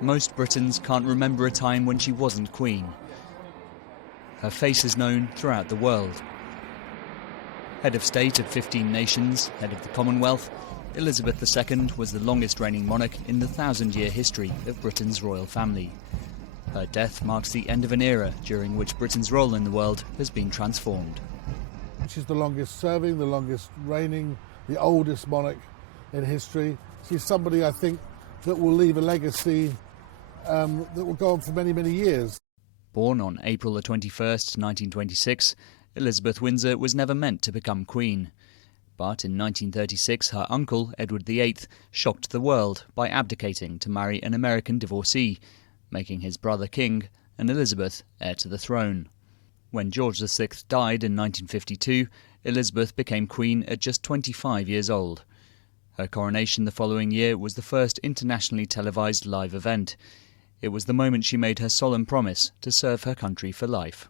Most Britons can't remember a time when she wasn't Queen. Her face is known throughout the world. Head of state of 15 nations, head of the Commonwealth, Elizabeth II was the longest reigning monarch in the 1,000-year history of Britain's royal family. Her death marks the end of an era during which Britain's role in the world has been transformed. She's the longest serving, the longest reigning, the oldest monarch in history. She's somebody, I think, that will leave a legacy that will go on for many, many years. Born on April the 21st, 1926, Elizabeth Windsor was never meant to become Queen. But in 1936, her uncle, Edward VIII, shocked the world by abdicating to marry an American divorcee, making his brother king and Elizabeth heir to the throne. When George VI died in 1952, Elizabeth became Queen at just 25 years old. Her coronation the following year was the first internationally televised live event. It was the moment she made her solemn promise to serve her country for life.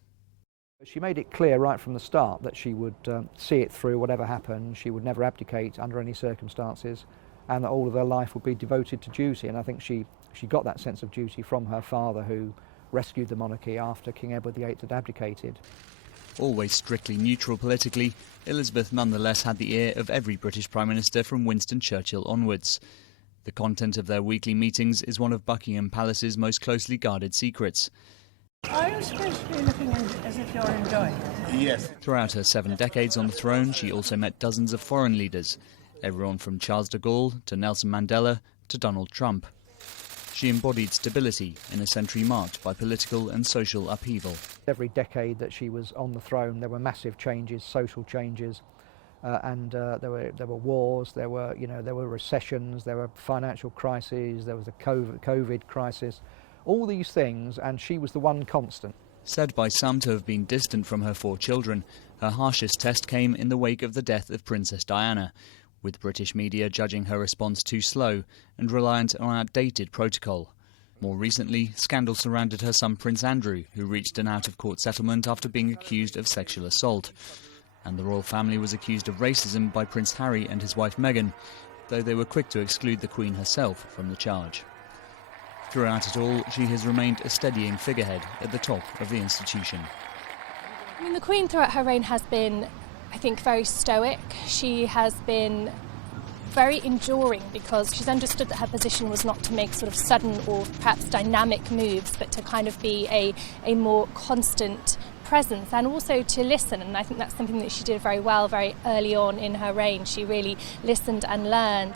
She made it clear right from the start that she would see it through whatever happened. She would never abdicate under any circumstances, and that all of her life would be devoted to duty. And I think she got that sense of duty from her father, who rescued the monarchy after King Edward VIII had abdicated. Always strictly neutral politically, Elizabeth nonetheless had the ear of every British Prime Minister from Winston Churchill onwards. The content of their weekly meetings is one of Buckingham Palace's most closely guarded secrets. Are you supposed to be looking as if you're enjoying it? Yes. Throughout her 7 decades on the throne, she also met dozens of foreign leaders, everyone from Charles de Gaulle to Nelson Mandela to Donald Trump. She embodied stability in a century marked by political and social upheaval. Every decade that she was on the throne, there were massive changes, social changes, and there were wars, there were recessions, there were financial crises, there was the COVID crisis, all these things, and she was the one constant. Said by some to have been distant from her 4 children, her harshest test came in the wake of the death of Princess Diana, with British media judging her response too slow and reliant on outdated protocol. More recently, scandal surrounded her son Prince Andrew, who reached an out-of-court settlement after being accused of sexual assault. And the royal family was accused of racism by Prince Harry and his wife Meghan, though they were quick to exclude the Queen herself from the charge. Throughout it all, she has remained a steadying figurehead at the top of the institution. I mean, the Queen throughout her reign has been, I think, very stoic. She has been very enduring because she's understood that her position was not to make sort of sudden or perhaps dynamic moves, but to kind of be a more constant presence and also to listen. And I think that's something that she did very well very early on in her reign. She really listened and learned.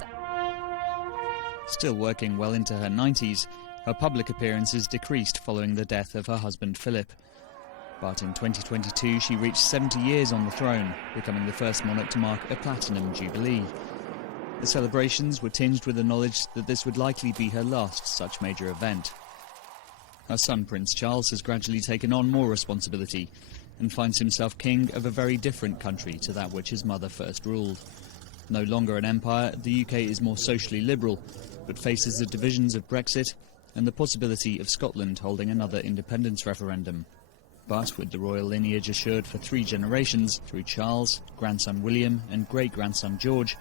Still working well into her 90s, her public appearances decreased following the death of her husband Philip. But in 2022 she reached 70 years on the throne, becoming the first monarch to mark a platinum jubilee. The celebrations were tinged with the knowledge that this would likely be her last such major event. Her son Prince Charles has gradually taken on more responsibility and finds himself king of a very different country to that which his mother first ruled. No longer an empire, the UK is more socially liberal, but faces the divisions of Brexit and the possibility of Scotland holding another independence referendum. But with the royal lineage assured for 3 generations through Charles, grandson William and great-grandson George,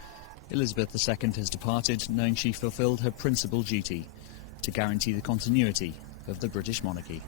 Elizabeth II has departed knowing she fulfilled her principal duty, to guarantee the continuity of the British monarchy.